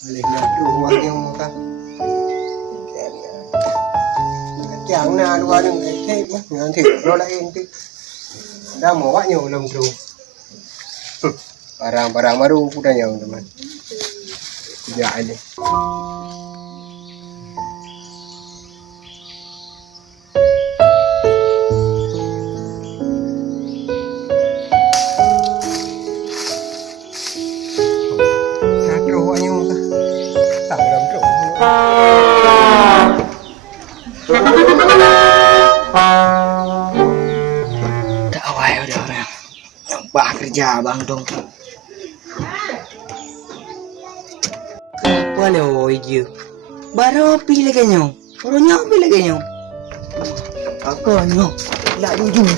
Alih nak dua yang kan. Chẳng nào đua đừng cái thế mất ngàn thịt nó lại in tí. Đang mổ quá nhiều lồng trù. Barang-barang baru udah yang teman. Ya ini. Udah awal udah orang. Bah kerja bang dong. Kenapa lo hijau? Baru pilih kayaknya. Baru nyampe lagi kayaknya. Agaknya lah jujur.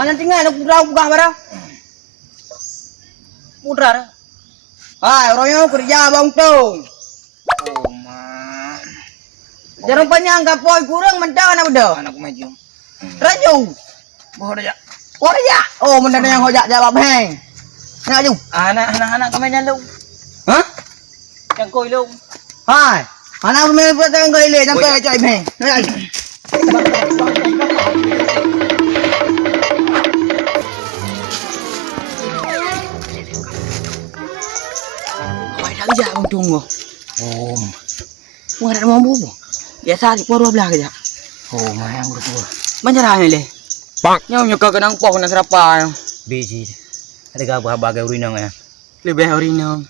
Mana tinggal nak putra buka barang? Putra. Hai, orangnya kerja bang tong. Oh man. Jarang panjang kapoi kurang mentah anak udah. Anak maju. Raju. Bodoh ya. Oh ya. Oh mendak yang hojak jawab heng. Nak ju. Anak kami lu. Hah? Yang koi lu. Hai. Anak kami petang koi le sampai cai heng. Kerja bang tunggu. Nggak ada mau bubu. Biasa di poro belah kerja. Oh, mayang betul. Banjaranya le. Bang. Nyaw nyuka kenang pok na serapa. Biji. Ada gabah bagai urinang ya. Lebih urinang.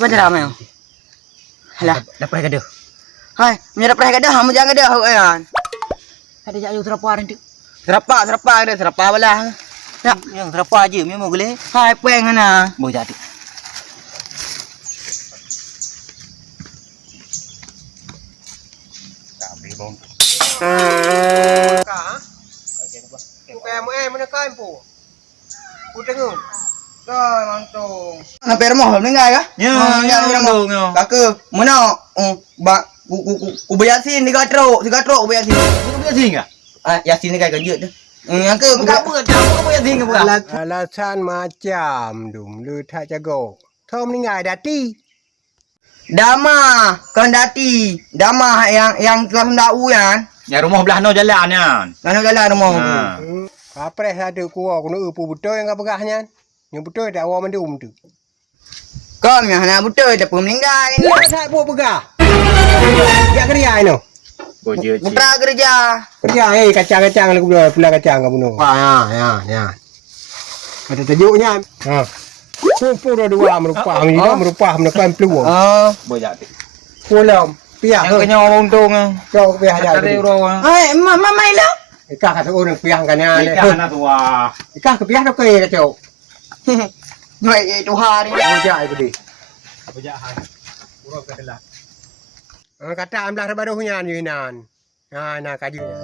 Banjaranya. Halah. Dapat gaduh. Hai, menyerap reh gadah, hamu jangan gadah kan. Ada jauh serapa nanti. Serapa ada serapa belah. Ya, Yang terapa aja, memang boleh. hai peng ana. Boleh jadi. Kami bong. Kayak mau mana kain po. Udah ngun. Rồi mantung. Nah, pero mo meninggal kah? Ya, dong. Kakak, mana? Ba ku bayasin 3 truk bayasin. Kau punya singa? Ah, yasin ni kayak kerja tu. Kakak, Apa kau punya singa bukan? Alasan macam dum lu tak jago. Tom ni ngai dati. Dama, kendati. Dama yang kelas ndau kan. Ya rumah belah no jalan kan. Mana jalan rumah. Apa dah ada kuah kena upu betul yang kau pegahnya. Yang betul tak awak mendum tu. Kau yang nak betul dah pun meninggal ni. Ni tak buat pegah. Ya kerja ini. Bojo cik. Putra kerja. Kerja kacang-kacang aku pula kacang kau bunuh. Ya. Ada tajuknya. Ha. Kumpul dua merupah menekan peluang. Boleh jadi. Pulang piah. Yang kenyang orang tung. Kau piah dah. Ada orang. Hai, mama ilo. Ikah kata orang piah kan ya. Ikan anak tua. Ikah ke piah dah ke kacau. Mai itu hari. Kerja itu di. Apa jahat? Urang kedelah. Kata amlah barunya ni nan. Nah kajunya.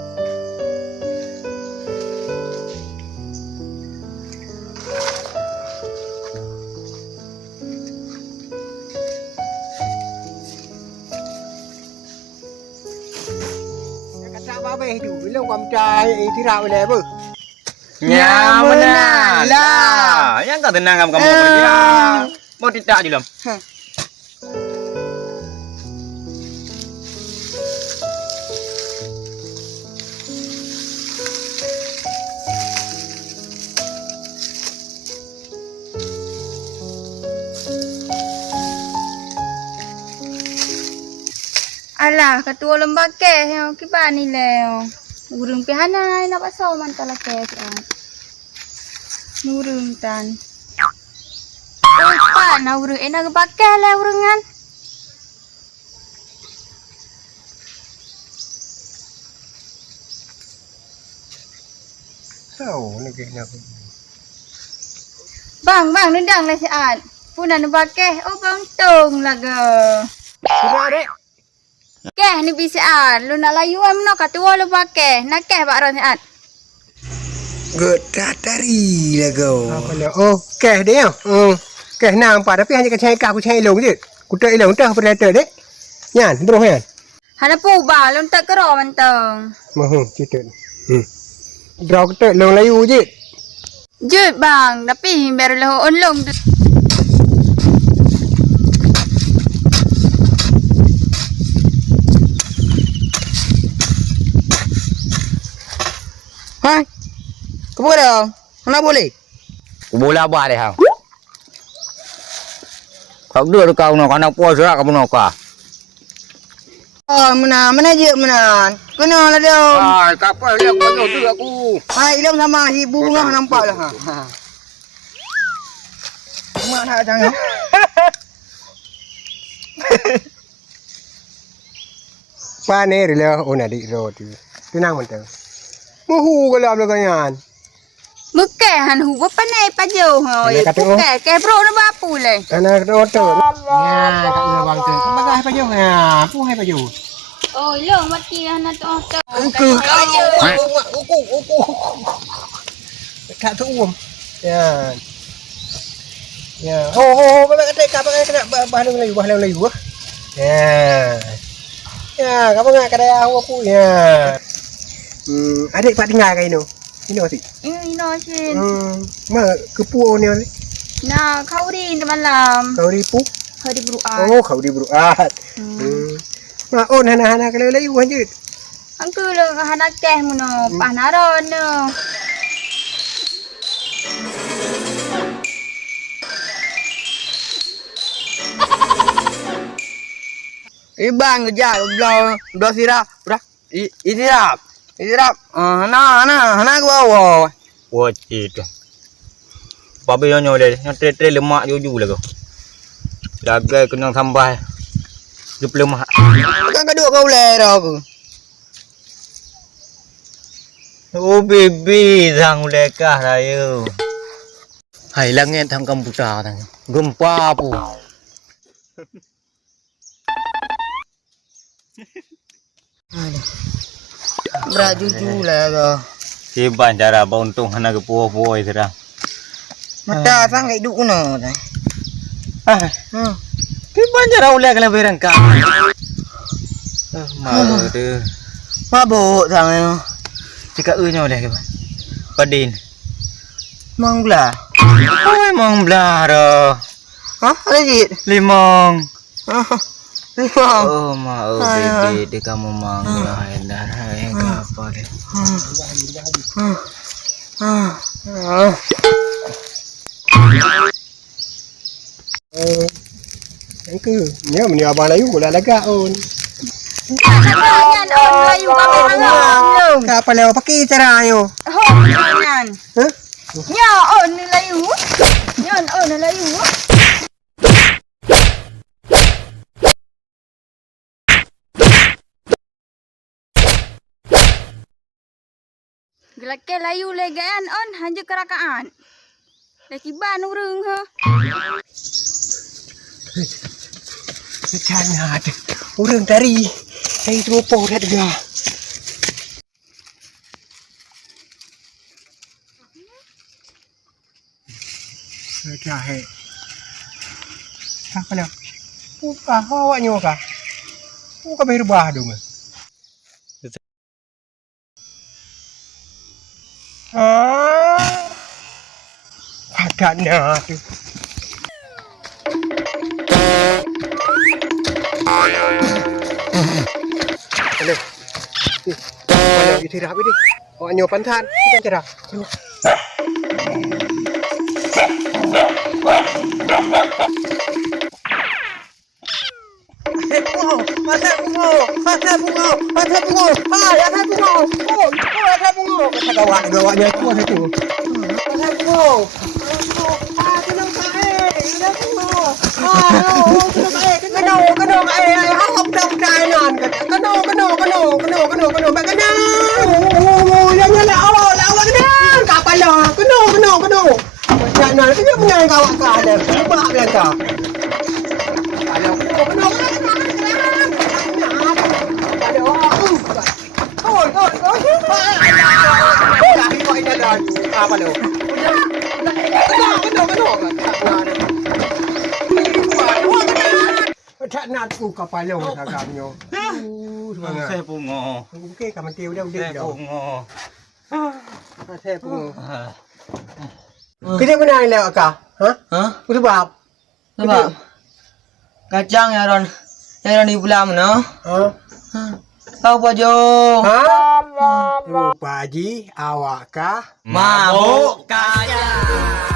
Kata apa itu? Belum kamcai tirau lebu. Nyaman lah. Yang kau tenang kamu kerja. Mau tidak je lam. Alah, ketua lembaga yang kibar ni leh. Urung pihanai nak pasal mantala ke. Nurung tan. Oi, Pak, na urung enak pakai lah urungan. Tahu ni kena. Bang, nendang lah siat. Puna nu pakai. Oh, bang tung lah ke. Sudah dek. Keh ni bisaan. Lu nak layu am nak katua lu pakai. Nak keh pak ron siat. Gedak dari lah kau. Apa nak? Oh, keh dia. Keh nampak tapi hanya kecai aku cai long je. Ku tak ilong dah operator dek. Yan, bro yan. Hana pu ba, lu tak kero mentang. Mahum cerita. Bro kita long layu je. Jut bang, tapi baru lah on long tu. Ha? Kau dah? Mana boleh? Bola apa deh hang? Kau dua kau nak anak puas rak kamu nak kah? Oh, mana je mana? Kena lah dia. Ah, kapal dia kau tu aku. Hai, ilmu sama ibu ngah nampak lah. Ha. Mak nak jangan. Pane rela ona di roti. Tenang mentang. Muhu kalau am laganyan. Bukan han hu apa nai pajau ha. Bukan ke bro na bapu le. Anak otor. Ya, kat dia bang tu. Bagai apa jo? Ya, pu hai apa jo? Oh, long mati han tu. Uku. Kat tu Ya. Ya. Oh, bagai kata bahan Melayu. Ya. Ya, kamu ngak kada aku apa ya. Adik pak tinggal kat ino. Ino si. Ino sin. Ma kepu ni. Na kau di malam. Kau ripu. Hari beruat. Oh, kau di beruat. Ma on hana kalau layu anjut. Angku le hana keh muno panaron no. Ibang kerja, belah sirap, isirap. Hana ke bawah. Wajib tu. Babi yang nyoleh, yang tre lemak juju lah kau. Dagai kena tambah. Jup lemak. Kan kedua kau boleh dah aku. Oh baby, sang lekah raya. Hai langit thang komputer thang. Gempa pu. Berat juju lah kau. Siban cara untung hana ke puah-puah dah. Mata sang kayak duk kuna. Ah. Siban cara ulek kalau berangkat. Mau tu. Mabuk sang ni. Cakap nya oleh ke. Padin. Mang belah. Oh memang belah dah. Ha? Ada jit? Limong. Limang. Oh mau baby dia kamu mangga darah yang apa dia. Angku, ni meni abang layu bola lagak on. Nyan on layu kami malam. Apa lewa pakai cara ayo. Ho nyan. Hah? Nya on layu. Nyan on layu. Gelak ke layu legaan on hanja kerakaan. Lagi ban urung ha. Macam ada. Orang dari teropong dah dengar. Macam hai. Apa nak? Buka awaknya buka. Buka berubah dong. Agaknya tu. Hello. Mana itu rapi deh. Awaknya pantan, bukan cerah. Masa bungo. Kata gawaknya itu. Masa bungo. Aku kapal lo kagamnya. Semangat. Saya pungo. Okey, kamu tiu dah Saya dah. pungo. Saya pun. Kita mana ni lah akak? Ha? Hah? Sebab? Sebab kacang ya Ron. Ya Ron di pulang mana? Ha? Kau apa Jo? Ha? Lupa ji awak kah? Mabuk kaya.